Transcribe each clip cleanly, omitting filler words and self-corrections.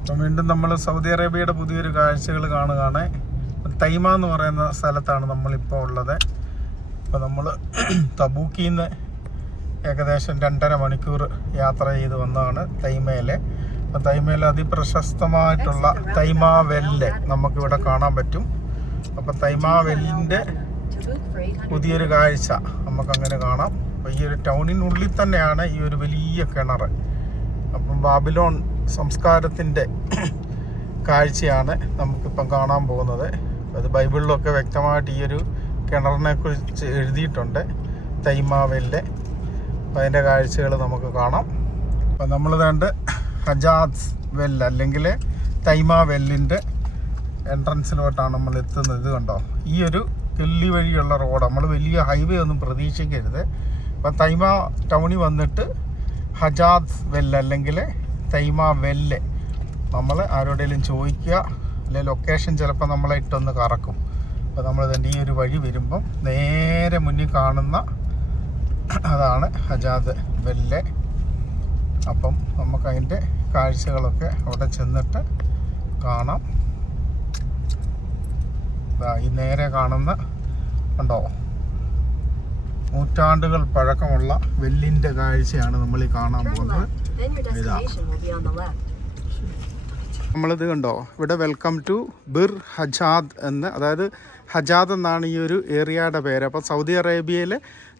അപ്പം വീണ്ടും നമ്മൾ സൗദി അറേബ്യയുടെ പുതിയൊരു കാഴ്ചകൾ കാണുകയാണ്. തൈമ എന്ന് പറയുന്ന സ്ഥലത്താണ് നമ്മളിപ്പോൾ ഉള്ളത്. അപ്പോൾ നമ്മൾ തബൂക്കിൽ നിന്ന് ഏകദേശം 2.5 മണിക്കൂർ യാത്ര ചെയ്ത് വന്നതാണ് തൈമയിലെ. അപ്പോൾ തൈമയിലെ അതിപ്രശസ്തമായിട്ടുള്ള തൈമ വെല്ല് നമുക്കിവിടെ കാണാൻ പറ്റും. അപ്പോൾ തൈമ വെല്ലിൻ്റെ പുതിയൊരു കാഴ്ച നമുക്കങ്ങനെ കാണാം. അപ്പോൾ ഈ ഒരു ടൗണിനുള്ളിൽ തന്നെയാണ് ഈ ഒരു വലിയ കിണർ. അപ്പം ബാബിലോൺ സംസ്കാരത്തിൻ്റെ കാഴ്ചയാണ് നമുക്കിപ്പം കാണാൻ പോകുന്നത്. അത് ബൈബിളിലൊക്കെ വ്യക്തമായിട്ട് ഈ ഒരു കിണറിനെ കുറിച്ച് എഴുതിയിട്ടുണ്ട്, തൈമ വെല്ല്. അപ്പം അതിൻ്റെ കാഴ്ചകൾ നമുക്ക് കാണാം. അപ്പം നമ്മൾ കണ്ട് ഹജാദ് വെല്ല് അല്ലെങ്കിൽ തൈമ വെല്ലിൻ്റെ എൻട്രൻസിലോട്ടാണ് നമ്മൾ എത്തുന്നത്. ഇത് കണ്ടോ, ഈ ഒരു കിള്ളി വഴിയുള്ള റോഡ്. നമ്മൾ വലിയ ഹൈവേ ഒന്നും പ്രതീക്ഷിക്കരുത്. അപ്പം തൈമ ടൗണിൽ വന്നിട്ട് ഹജാദ് വെല്ല് അല്ലെങ്കിൽ തൈമ വെല്ല് നമ്മൾ ആരോടെങ്കിലും ചോദിക്കുക, അല്ലെങ്കിൽ ലൊക്കേഷൻ ചിലപ്പോൾ നമ്മളെ ഇട്ടൊന്ന് കറക്കും. അപ്പോൾ നമ്മൾ തന്നെ ഈ ഒരു വഴി വരുമ്പം നേരെ മുന്നിൽ കാണുന്ന അതാണ് ഹജാദ് വെല്ല്. അപ്പം നമുക്കതിൻ്റെ കാഴ്ചകളൊക്കെ അവിടെ ചെന്നിട്ട് കാണാം. ഈ നേരെ കാണുന്ന കണ്ടോ, നൂറ്റാണ്ടുകൾ പഴക്കമുള്ള വെല്ലിൻ്റെ കാഴ്ചയാണ് നമ്മൾ ഈ കാണാൻ പോകുന്നത്. ഇതാ നമ്മളിത് കണ്ടോ, ഇവിടെ വെൽക്കം ടു ബിർ ഹജാദ് എന്ന്, അതായത് ഹജാദ് എന്നാണ് ഈ ഒരു ഏരിയയുടെ പേര്. അപ്പോൾ സൗദി അറേബ്യയിൽ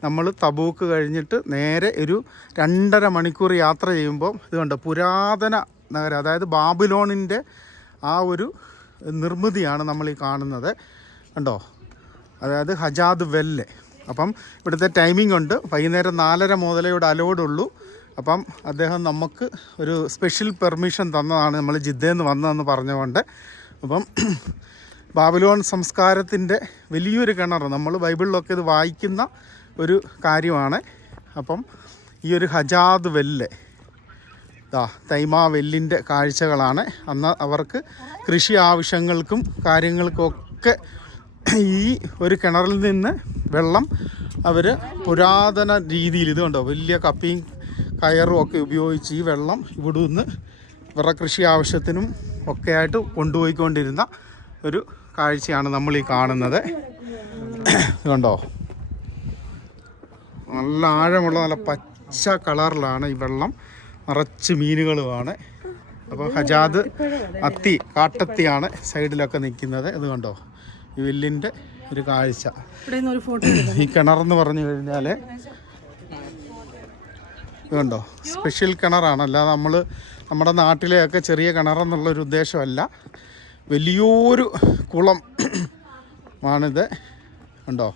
നമ്മൾ തബൂക്ക് കഴിഞ്ഞിട്ട് നേരെ ഒരു 2.5 മണിക്കൂർ യാത്ര ചെയ്യുമ്പോൾ ഇത് കണ്ടോ, പുരാതന നഗരം, അതായത് ബാബിലോണിൻ്റെ ആ ഒരു നിർമ്മിതിയാണ് നമ്മൾ ഈ കാണുന്നത്. കണ്ടോ, അതായത് ഹജാദ് വെല്ല്. അപ്പം ഇവിടുത്തെ ടൈമിംഗ് ഉണ്ട്, വൈകുന്നേരം 4:30 മുതലേ ഇവിടെ അലോഡുള്ളൂ. അപ്പം അദ്ദേഹം നമുക്ക് ഒരു സ്പെഷ്യൽ പെർമിഷൻ തന്നതാണ്, നമ്മൾ ജിദ്ദയിൽ നിന്ന് വന്നതെന്ന് പറഞ്ഞുകൊണ്ട്. അപ്പം ബാബിലോൺ സംസ്കാരത്തിൻ്റെ വലിയൊരു കിണർ, നമ്മൾ ബൈബിളിലൊക്കെ ഇത് വായിക്കുന്ന ഒരു കാര്യമാണ്. അപ്പം ഈ ഒരു ഹജാദ് വെല്ല്, തൈമ വെല്ലിൻ്റെ കാഴ്ചകളാണ്. അന്ന് അവർക്ക് കൃഷി ആവശ്യങ്ങൾക്കും കാര്യങ്ങൾക്കൊക്കെ ഈ ഒരു കിണറിൽ നിന്ന് വെള്ളം അവർ പുരാതന രീതിയിൽ, ഇത് കണ്ടോ, വലിയ കപ്പിയും കയറും ഒക്കെ ഉപയോഗിച്ച് ഈ വെള്ളം ഇവിടെ നിന്ന് ഇവരുടെ കൃഷി ആവശ്യത്തിനും ഒക്കെ ആയിട്ട് കൊണ്ടുപോയിക്കൊണ്ടിരുന്ന ഒരു കാഴ്ചയാണ് നമ്മൾ ഈ കാണുന്നത്. കണ്ടോ, നല്ല ആഴമുള്ള നല്ല പച്ച കളറിലാണ് ഈ വെള്ളം, നിറച്ച് മീനുകളുമാണ്. അപ്പോൾ ഹജാദ് കാട്ടത്തിയാണ് സൈഡിലൊക്കെ നിൽക്കുന്നത്. ഇത് കണ്ടോ, ഈ വെല്ലിൻ്റെ ഒരു കാഴ്ച. ഈ കിണറെന്ന് പറഞ്ഞു കഴിഞ്ഞാൽ ഇത് കണ്ടോ, സ്പെഷ്യൽ കിണറാണ്, അല്ലാതെ നമ്മുടെ നാട്ടിലെയൊക്കെ ചെറിയ കിണറെന്നുള്ളൊരു ഉദ്ദേശമല്ല, വലിയൊരു കുളം ആണിത്. കണ്ടോ,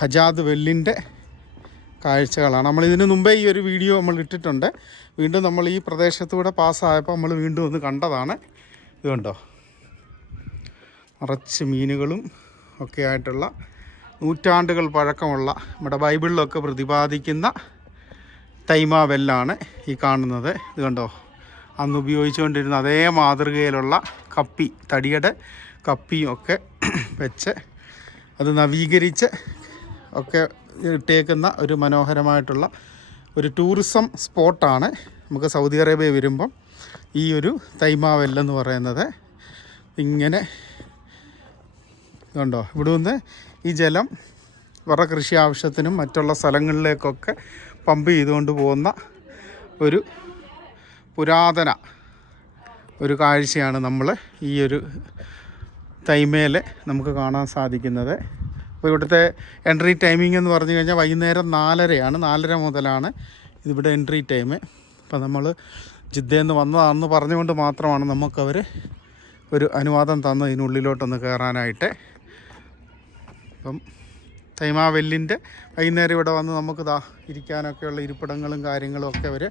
ഹജാദ് വെല്ലിൻ്റെ കാഴ്ചകളാണ്. നമ്മൾ ഇതിന് മുമ്പേ ഈ ഒരു വീഡിയോ നമ്മൾ ഇട്ടിട്ടുണ്ട്. വീണ്ടും നമ്മൾ ഈ പ്രദേശത്തൂടെ പാസ്സായപ്പോൾ നമ്മൾ വീണ്ടും ഒന്ന് കണ്ടതാണ്. ഇത് കണ്ടോ, നിറച്ച് മീനുകളും ഒക്കെ ആയിട്ടുള്ള നൂറ്റാണ്ടുകൾ പഴക്കമുള്ള നമ്മുടെ ബൈബിളിലൊക്കെ പ്രതിപാദിക്കുന്ന തൈമ വെല്ലാണ് ഈ കാണുന്നത്. ഇത് കണ്ടോ, അന്ന് ഉപയോഗിച്ചുകൊണ്ടിരുന്ന അതേ മാതൃകയിലുള്ള കപ്പി, തടിയുടെ കപ്പിയും ഒക്കെ വെച്ച് അത് നവീകരിച്ച് ഒക്കെ ഇട്ടേക്കുന്ന ഒരു മനോഹരമായിട്ടുള്ള ഒരു ടൂറിസം സ്പോട്ടാണ് നമുക്ക് സൗദി അറേബ്യ വരുമ്പം ഈ ഒരു തൈമ വെല്ലെന്ന് പറയുന്നത്. ഇങ്ങനെ കണ്ടോ, ഇവിടെ നിന്ന് ഈ ജലം ഇവരുടെ കൃഷി ആവശ്യത്തിനും മറ്റുള്ള സ്ഥലങ്ങളിലേക്കൊക്കെ പമ്പ് ചെയ്തുകൊണ്ട് പോകുന്ന ഒരു പുരാതന ഒരു കാഴ്ചയാണ് നമ്മൾ ഈ ഒരു തൈമയിൽ നമുക്ക് കാണാൻ സാധിക്കുന്നത്. അപ്പോൾ ഇവിടുത്തെ എൻട്രി ടൈമിംഗ് എന്ന് പറഞ്ഞു കഴിഞ്ഞാൽ വൈകുന്നേരം 4:30 4:30 മുതലാണ് ഇതിവിടെ എൻട്രി ടൈം. അപ്പോൾ നമ്മൾ ജിദ്ദയിൽ നിന്ന് വന്നതാണെന്ന് പറഞ്ഞുകൊണ്ട് മാത്രമാണ് നമുക്കവർ ഒരു അനുവാദം തന്നത് ഇതിനുള്ളിലോട്ടൊന്ന് കയറാനായിട്ട്. അപ്പം തൈമ വെല്ലിൻ്റെ വൈകുന്നേരം ഇവിടെ വന്ന് നമുക്ക് ഇരിക്കാനൊക്കെയുള്ള ഇരിപ്പിടങ്ങളും കാര്യങ്ങളും ഒക്കെ അവർ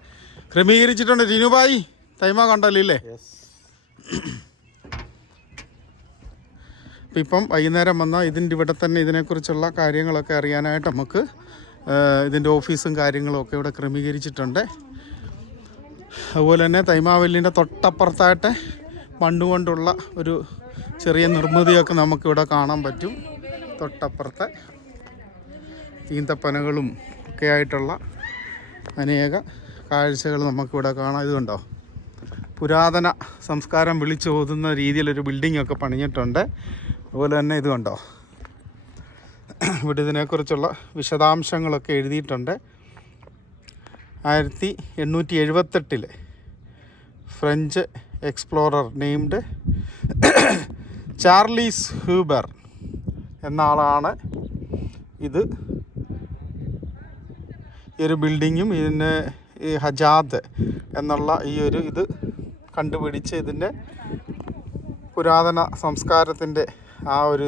ക്രമീകരിച്ചിട്ടുണ്ട്. ജിനുബായി, തൈമ കണ്ടല്ലേ? അപ്പം ഇപ്പം വൈകുന്നേരം വന്നാൽ ഇവിടെ തന്നെ ഇതിനെക്കുറിച്ചുള്ള കാര്യങ്ങളൊക്കെ അറിയാനായിട്ട് നമുക്ക് ഇതിൻ്റെ ഓഫീസും കാര്യങ്ങളും ഒക്കെ ഇവിടെ ക്രമീകരിച്ചിട്ടുണ്ട്. അതുപോലെ തന്നെ തൈമ വെല്ലിൻ്റെ തൊട്ടപ്പുറത്തായിട്ട് മണ്ണുകൊണ്ടുള്ള ഒരു ചെറിയ നിർമ്മിതിയൊക്കെ നമുക്കിവിടെ കാണാൻ പറ്റും. തൊട്ടപ്പുറത്തെ ഈന്തപ്പനകളും ഒക്കെ ആയിട്ടുള്ള അനേക കാഴ്ചകൾ നമുക്കിവിടെ കാണാം. ഇത് കണ്ടോ, പുരാതന സംസ്കാരം വിളിച്ചോതുന്ന രീതിയിലൊരു ബിൽഡിങ്ങൊക്കെ പണിഞ്ഞിട്ടുണ്ട്. അതുപോലെ തന്നെ ഇത് കണ്ടോ, ഇവിടെ ഇതിനെക്കുറിച്ചുള്ള വിശദാംശങ്ങളൊക്കെ എഴുതിയിട്ടുണ്ട്. 1878 French explorer named Charlie's Huber എന്ന ആളാണ് ഇത് ഈ ഒരു ബിൽഡിങ്ങും ഇതിന് ഈ ഹജാദ് എന്നുള്ള ഈ ഒരു ഇത് കണ്ടുപിടിച്ച് ഇതിൻ്റെ പുരാതന സംസ്കാരത്തിൻ്റെ ആ ഒരു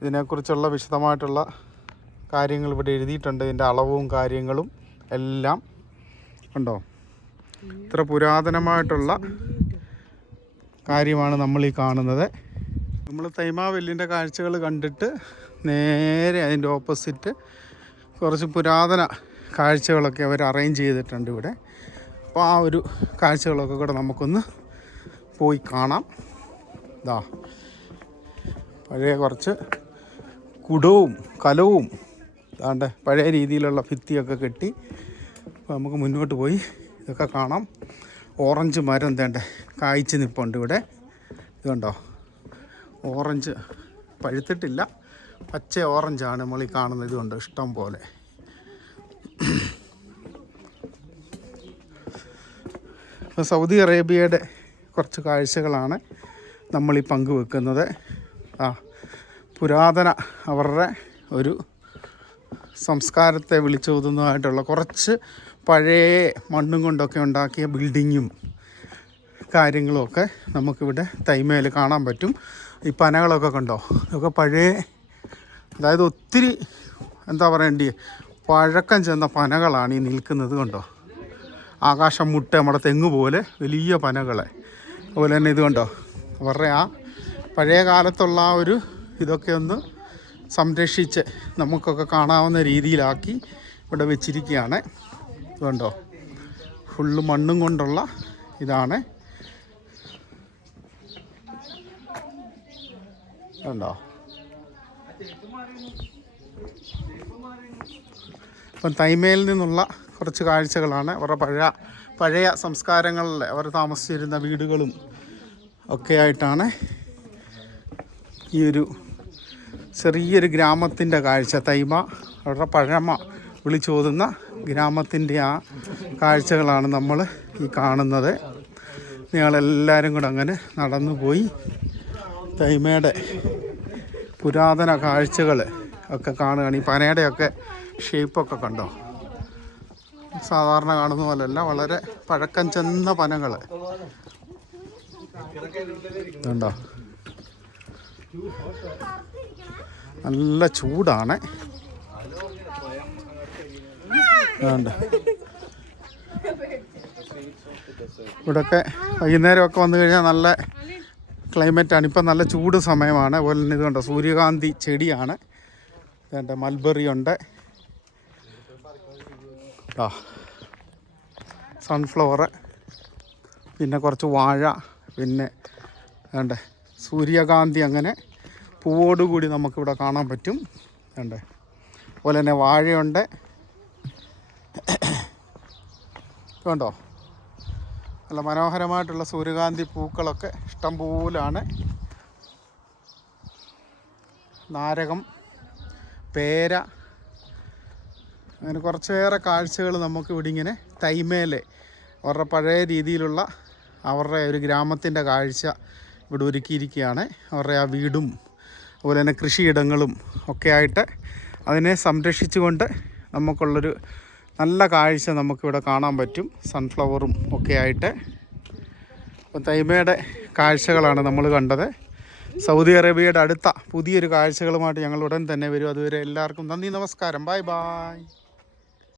ഇതിനെക്കുറിച്ചുള്ള വിശദമായിട്ടുള്ള കാര്യങ്ങൾ ഇവിടെ എഴുതിയിട്ടുണ്ട്. ഇതിൻ്റെ അളവും കാര്യങ്ങളും എല്ലാം ഉണ്ടോ. ഇത്ര പുരാതനമായിട്ടുള്ള കാര്യമാണ് നമ്മൾ ഈ കാണുന്നത്. നമ്മൾ തൈമാവെല്ലിൻ്റെ കാഴ്ചകൾ കണ്ടിട്ട് നേരെ അതിൻ്റെ ഓപ്പോസിറ്റ് കുറച്ച് പുരാതന കാഴ്ചകളൊക്കെ അവർ അറേഞ്ച് ചെയ്തിട്ടുണ്ട് ഇവിടെ. അപ്പോൾ ആ ഒരു കാഴ്ചകളൊക്കെ കൂടെ നമുക്കൊന്ന് പോയി കാണാം. ഇതാ പഴയ കുറച്ച് കുടവും കലവും അതാണ്ട് പഴയ രീതിയിലുള്ള ഭിത്തിയൊക്കെ കെട്ടി. അപ്പോൾ നമുക്ക് മുന്നോട്ട് പോയി ഇതൊക്കെ കാണാം. ഓറഞ്ച് മരം തേണ്ട കായ്ച്ച് നിൽപ്പുണ്ട് ഇവിടെ. ഇതുണ്ടോ, ഓറഞ്ച് പഴുത്തിട്ടില്ല, പച്ച ഓറഞ്ചാണ് നമ്മൾ ഈ കാണുന്നത്. ഇതുകൊണ്ട് ഇഷ്ടം പോലെ. ഇപ്പോൾ സൗദി അറേബ്യയുടെ കുറച്ച് കാഴ്ചകളാണ് നമ്മളീ പങ്കുവെക്കുന്നത്. പുരാതന അവരുടെ ഒരു സംസ്കാരത്തെ വിളിച്ചോതുന്നതായിട്ടുള്ള കുറച്ച് പഴയ മണ്ണും കൊണ്ടൊക്കെ ഉണ്ടാക്കിയ ബിൽഡിങ്ങും കാര്യങ്ങളുമൊക്കെ നമുക്കിവിടെ തൈമയിൽ കാണാൻ പറ്റും. ഈ പനകളൊക്കെ കണ്ടോ, ഇതൊക്കെ പഴയ, അതായത് ഒത്തിരി എന്താ പറയേണ്ടി പഴക്കം ചെന്ന പനകളാണ് ഈ നിൽക്കുന്നത്. കണ്ടോ, ആകാശം മുട്ട നമ്മുടെ തെങ്ങ് പോലെ വലിയ പനകളെ. അതുപോലെ തന്നെ ഇത് കണ്ടോ, അവരുടെ ആ പഴയ കാലത്തുള്ള ആ ഒരു ഇതൊക്കെ ഒന്ന് സംരക്ഷിച്ച് നമുക്കൊക്കെ കാണാവുന്ന രീതിയിലാക്കി ഇവിടെ വെച്ചിരിക്കുകയാണ്. ഇതുണ്ടോ, ഫുള്ള് മണ്ണും കൊണ്ടുള്ള ഇതാണ്. ഉണ്ടോ, ഇപ്പം തൈമയിൽ നിന്നുള്ള കുറച്ച് കാഴ്ചകളാണ്. അവരുടെ പഴയ സംസ്കാരങ്ങളിൽ അവർ താമസിച്ചിരുന്ന വീടുകളും ഒക്കെ ആയിട്ടാണ് ഈ ഒരു ചെറിയൊരു ഗ്രാമത്തിൻ്റെ കാഴ്ച. തൈമ അവരുടെ പഴമ വിളിച്ചോതുന്ന ഗ്രാമത്തിൻ്റെ ആ കാഴ്ചകളാണ് നമ്മൾ ഈ കാണുന്നത്. ഞങ്ങളെല്ലാവരും കൂടെ അങ്ങനെ നടന്നു പോയി തൈമയുടെ പുരാതന കാഴ്ചകൾ ഒക്കെ കാണുകയാണ്. ഈ പനയുടെയൊക്കെ ഷേപ്പൊക്കെ കണ്ടോ, സാധാരണ കാണുന്ന പോലെയല്ല, വളരെ പഴക്കം ചെന്ന പനകൾ. ഇതുണ്ടോ, നല്ല ചൂടാണ്. ഇവിടെയൊക്കെ വൈകുന്നേരമൊക്കെ വന്നു കഴിഞ്ഞാൽ നല്ല ക്ലൈമറ്റാണ്. ഇപ്പം നല്ല ചൂട് സമയമാണ്. അതുപോലെ തന്നെ ഇതുകൊണ്ട് സൂര്യകാന്തി ചെടിയാണ്. ഇതുണ്ട്, മൽബറി ഉണ്ട്, സൺഫ്ലവർ, പിന്നെ കുറച്ച് വാഴ, പിന്നെ വേണ്ട സൂര്യകാന്തി, അങ്ങനെ പൂവോടുകൂടി നമുക്കിവിടെ കാണാൻ പറ്റും. വേണ്ടേ, അതുപോലെ തന്നെ വാഴയുണ്ട്. കണ്ടോ, നല്ല മനോഹരമായിട്ടുള്ള സൂര്യകാന്തി പൂക്കളൊക്കെ ഇഷ്ടം പോലാണ്. നാരകം, പേര, അങ്ങനെ കുറച്ചേറെ കാഴ്ചകൾ നമുക്കിവിടെ ഇങ്ങനെ തൈമേലെ അവരുടെ പഴയ രീതിയിലുള്ള അവരുടെ ഒരു ഗ്രാമത്തിൻ്റെ കാഴ്ച ഇവിടെ ഒരുക്കിയിരിക്കുകയാണ്. അവരുടെ ആ വീടും അതുപോലെ തന്നെ കൃഷിയിടങ്ങളും ഒക്കെ ആയിട്ട് അതിനെ സംരക്ഷിച്ചുകൊണ്ട് നമുക്കുള്ളൊരു നല്ല കാഴ്ച നമുക്കിവിടെ കാണാൻ പറ്റും. സൺഫ്ലവറും ഒക്കെ ആയിട്ട്. അപ്പം തൈമയുടെ കാഴ്ചകളാണ് നമ്മൾ കണ്ടത്. സൗദി അറേബ്യയുടെ അടുത്ത പുതിയൊരു കാഴ്ചകളുമായിട്ട് ഞങ്ങൾ ഉടൻ തന്നെ വരും. അതുവരെ എല്ലാവർക്കും നന്ദി, നമസ്കാരം, ബൈ ബൈ.